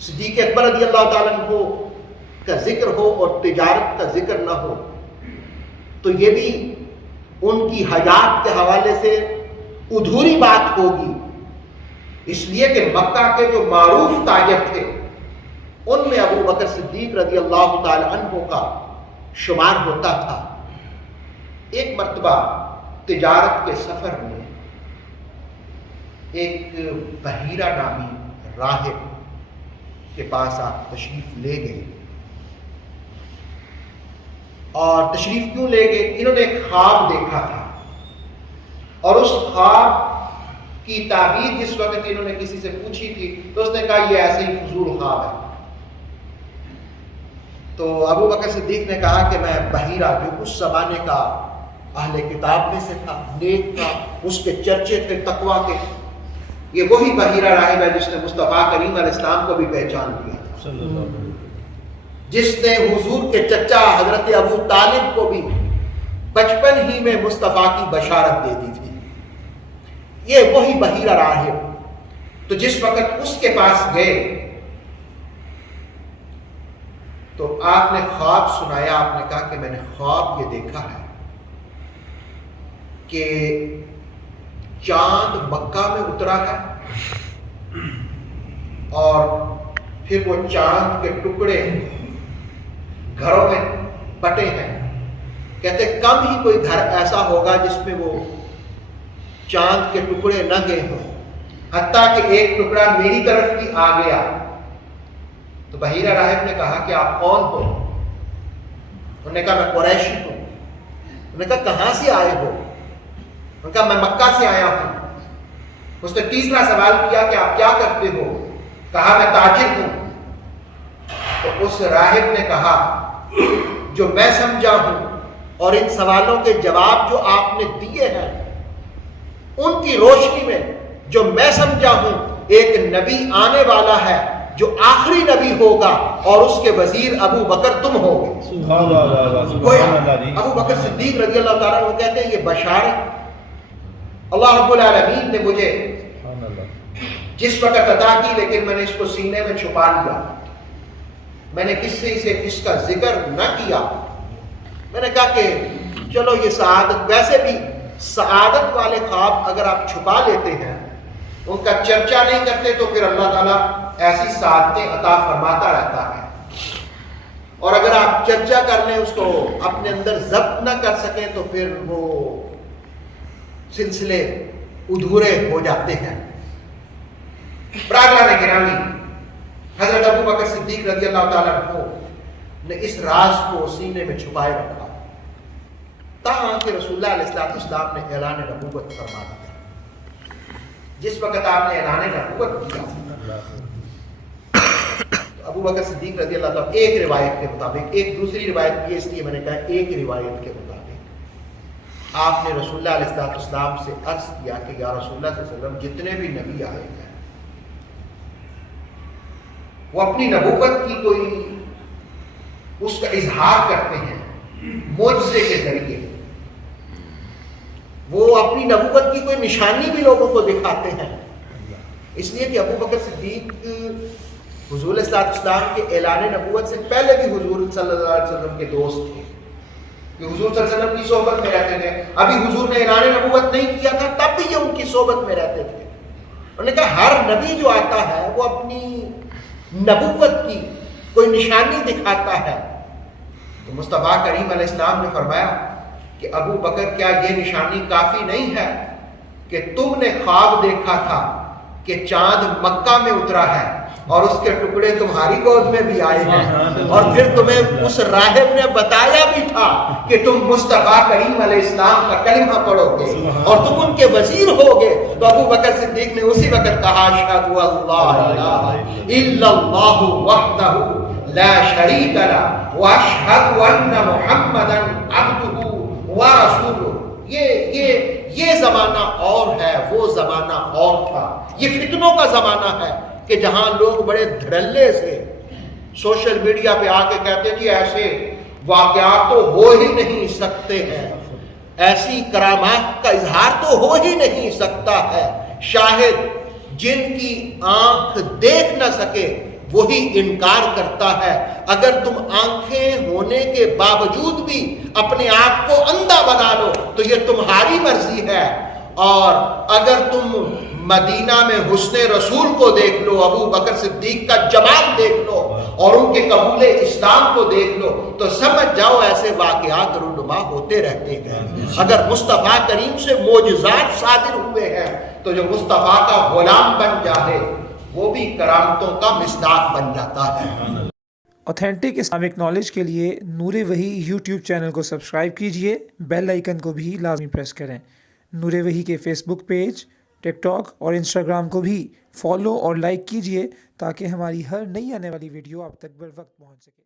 صدیق اکبر رضی اللہ تعالیٰ عنہ کا ذکر ہو اور تجارت کا ذکر نہ ہو تو یہ بھی ان کی حیات کے حوالے سے ادھوری بات ہوگی، اس لیے کہ مکہ کے جو معروف تاجر تھے ان میں ابو بکر صدیق رضی اللہ تعالی عنہ کا شمار ہوتا تھا۔ ایک مرتبہ تجارت کے سفر میں ایک بحیرہ نامی راہب کے پاس آپ تشریف لے گئے، اور تشریف کیوں لے گئے؟ انہوں نے ایک خواب دیکھا تھا، اور اس خواب کی تعبیر جس وقت انہوں نے کسی سے پوچھی تھی تو اس نے کہا یہ ایسے ہی فضول خواب ہے۔ تو ابو بکر صدیق نے کہا کہ میں بحیرہ جو اس زمانے کا اہل کتاب میں سے تھا، نیک تھا، اس کے چرچے تھے تقویٰ کے، یہ وہی بحیرہ راہب ہے جس نے مصطفیٰ کریم علیہ السلام کو بھی پہچان لیا تھا، جس نے حضور کے چچا حضرت ابو طالب کو بھی بچپن ہی میں مصطفیٰ کی بشارت دے دی تھی۔ یہ وہی بحیرہ راہب، تو جس وقت اس کے پاس گئے تو آپ نے خواب سنایا، آپ نے کہا کہ میں نے خواب یہ دیکھا ہے کہ چاند مکہ میں اترا ہے اور پھر وہ چاند کے ٹکڑے گھروں میں بٹے ہیں۔ کہتے کم ہی کوئی گھر ایسا ہوگا جس میں وہ چاند کے ٹکڑے نہ گئے ہوں، حتیٰ کہ ایک ٹکڑا میری طرف بھی آ گیا۔ تو بحیرہ راہب نے کہا کہ آپ کون ہو؟ انہوں نے کہا میں قریشی ہوں۔ انہوں نے کہا کہاں سے آئے ہو؟ انہوں نے کہا میں مکہ سے آیا ہوں۔ اس نے تیسرا سوال کیا کہ آپ کیا کرتے ہو؟ کہا میں تاجر ہوں۔ تو اس راہب نے کہا جو میں سمجھا ہوں اور ان سوالوں کے جواب جو آپ نے دیے ہیں ان کی روشنی میں جو میں سمجھا ہوں ایک نبی آنے والا ہے جو آخری نبی ہوگا اور اس کے وزیر ابو بکر تم ہوگے۔ ابو بکر صدیق رضی اللہ تعالیٰ عنہ کہتے ہیں یہ بشارت اللہ رب العالمین نے مجھے جس وقت عطا کی، لیکن میں نے اس کو سینے میں چھپا لیا، میں نے کسی سے اس کا ذکر نہ کیا۔ میں نے کہا کہ چلو یہ سعادت، ویسے بھی سعادت والے خواب اگر آپ چھپا لیتے ہیں، ان کا چرچا نہیں کرتے تو پھر اللہ تعالیٰ ایسی سعادتیں عطا فرماتا رہتا ہے، اور اگر آپ چرچا کر لیں اس کو اپنے اندر ضبط نہ کر سکیں تو پھر وہ سلسلے ادھورے ہو جاتے ہیں۔ براگلہ گرامی، حضرت ابو بکر صدیق رضی اللہ تعالیٰ عنہ نے اس راز کو سینے میں چھپائے رکھا تاہم کہ رسول اللہ علیہ السلام نے اعلان نبوت فرما دیا۔ جس وقت آپ نے اعلان نبوت کیا تو ابو بکر صدیق رضی اللہ تعالیٰ ایک روایت کے مطابق، ایک دوسری روایت کی اس لیے میں نے کہا ایک روایت کے مطابق آپ نے رسول اللہ علیہ السلام سے عرض کیا کہ یا رسول اللہ صلی اللہ علیہ وسلم جتنے بھی نبی آئے ہیں وہ اپنی نبوت کی کوئی اس کا اظہار کرتے ہیں معجزے کے ذریعے، وہ اپنی نبوت کی کوئی نشانی بھی لوگوں کو دکھاتے ہیں، اس لیے کہ ابو بکر صدیق حضور علیہ السلام کے اعلان نبوت سے پہلے بھی حضور صلی اللہ علیہ وسلم کے دوست تھے، کہ حضور صلی اللہ علیہ وسلم کی صحبت میں رہتے تھے۔ ابھی حضور نے اعلان نبوت نہیں کیا تھا تب بھی یہ ان کی صحبت میں رہتے تھے۔ انہوں نے کہا ہر نبی جو آتا ہے وہ اپنی نبوت کی کوئی نشانی دکھاتا ہے۔ تو مصطفیٰ کریم علیہ السلام نے فرمایا کہ ابو بکر کیا یہ نشانی کافی نہیں ہے کہ تم نے خواب دیکھا تھا کہ چاند مکہ میں اترا ہے اور اس کے ٹکڑے تمہاری گود میں بھی آئے ہیں، اور پھر تمہیں اس راہب نے بتایا بھی تھا کہ تم مصطفیٰ کریم علیہ السلام کا کلمہ پڑھو گے اور تم ان کے وزیر ہوگے۔ تو ابو بکر صدیق نے اسی وقت کہا اشہد اللہ الہ الا اللہ وحدہ لا شریک لہ واشہد ان محمدا عبدہ ورسولہ۔ یہ زمانہ اور ہے، وہ زمانہ اور تھا۔ یہ فتنوں کا زمانہ ہے کہ جہاں لوگ بڑے دھڑلے سے سوشل میڈیا پہ آ کے کہتے ہیں جی ایسے واقعات تو ہو ہی نہیں سکتے ہیں، ایسی کرامات کا اظہار تو ہو ہی نہیں سکتا ہے، شاہد جن کی آنکھ دیکھ نہ سکے وہی انکار کرتا ہے. اگر تم آنکھیں ہونے کے باوجود بھی اپنے آپ کو اندھا بنا لو تو یہ تمہاری مرضی ہے. اور اگر تم مدینہ میں حسن رسول کو دیکھ لو, ابو بکر صدیق کا جمال دیکھ لو اور ان کے قبول اسلام کو دیکھ لو تو سمجھ جاؤ ایسے واقعات رونما ہوتے رہتے ہیں. اگر مصطفیٰ کریم سے معجزات صادر ہوئے ہیں تو جو مصطفیٰ کا غلام بن جائے وہ بھی کرامتوں کا مصداق بن جاتا ہے. اوتھینٹک اسلامک نالج کے لیے نور وحی یوٹیوب چینل کو سبسکرائب کیجئے, بیل آئیکن کو بھی لازمی پریس کریں. نور وحی کے فیس بک پیج, ٹک ٹاک اور انسٹاگرام کو بھی فالو اور لائک کیجئے تاکہ ہماری ہر نئی آنے والی ویڈیو آپ تک بر وقت پہنچ سکے.